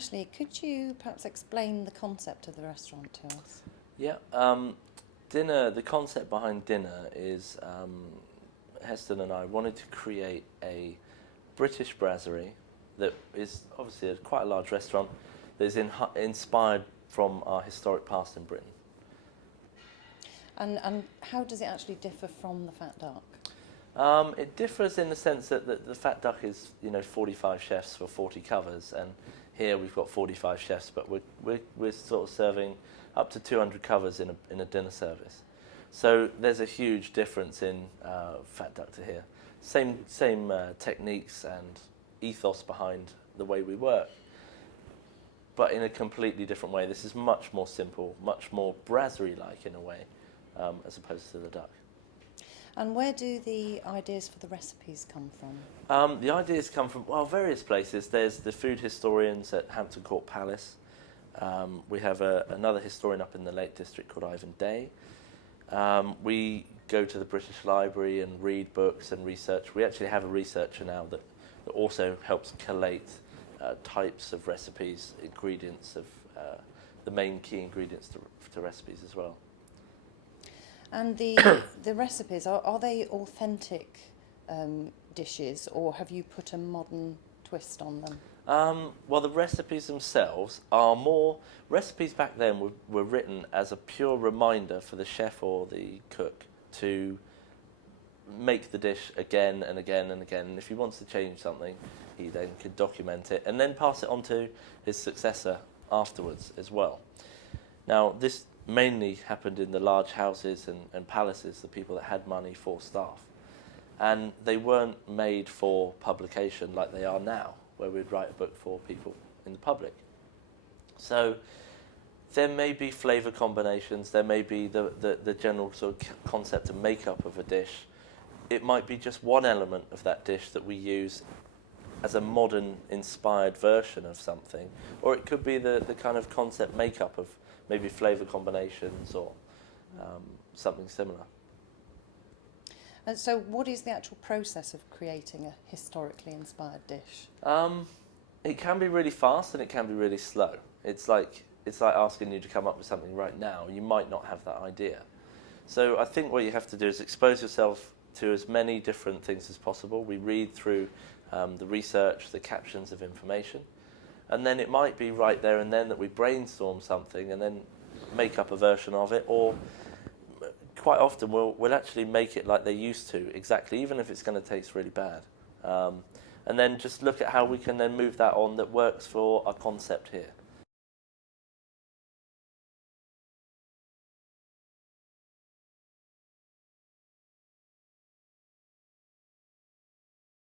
Ashley, could you perhaps explain the concept of the restaurant to us? Yeah, dinner. The concept behind dinner is Heston and I wanted to create a British brasserie that is obviously quite a large restaurant that is inspired from our historic past in Britain. And how does it actually differ from the Fat Duck? It differs in the sense that the Fat Duck is 45 chefs for 40 covers, and here we've got 45 chefs, but we're sort of serving up to 200 covers in a dinner service. So there's a huge difference in Fat Duck to here. Same techniques and ethos behind the way we work, but in a completely different way. This is much more simple, much more brasserie-like in a way, as opposed to the Duck. And where do the ideas for the recipes come from? The ideas come from, various places. There's the food historians at Hampton Court Palace. We have another historian up in the Lake District called Ivan Day. We go to the British Library and read books and research. We actually have a researcher now that also helps collate types of recipes, ingredients of the main key ingredients to recipes as well. And the recipes, are they authentic dishes, or have you put a modern twist on them? Well, the recipes themselves are more... Recipes back then were written as a pure reminder for the chef or the cook to make the dish again and again and again. And if he wants to change something, he then could document it and then pass it on to his successor afterwards as well. Now, this mainly happened in the large houses and palaces, the people that had money for staff. And they weren't made for publication like they are now, where we'd write a book for people in the public. So there may be flavour combinations, there may be the general sort of concept and makeup of a dish. It might be just one element of that dish that we use as a modern inspired version of something, or it could be the kind of concept makeup of maybe flavour combinations or something similar. And so what is the actual process of creating a historically inspired dish? It can be really fast and it can be really slow. It's like asking you to come up with something right now. You might not have that idea. So I think what you have to do is expose yourself to as many different things as possible. We read through the research, the captions of information, and then it might be right there and then that we brainstorm something and then make up a version of it, or quite often we'll actually make it like they used to, exactly, even if it's going to taste really bad. And then just look at how we can then move that on that works for our concept here.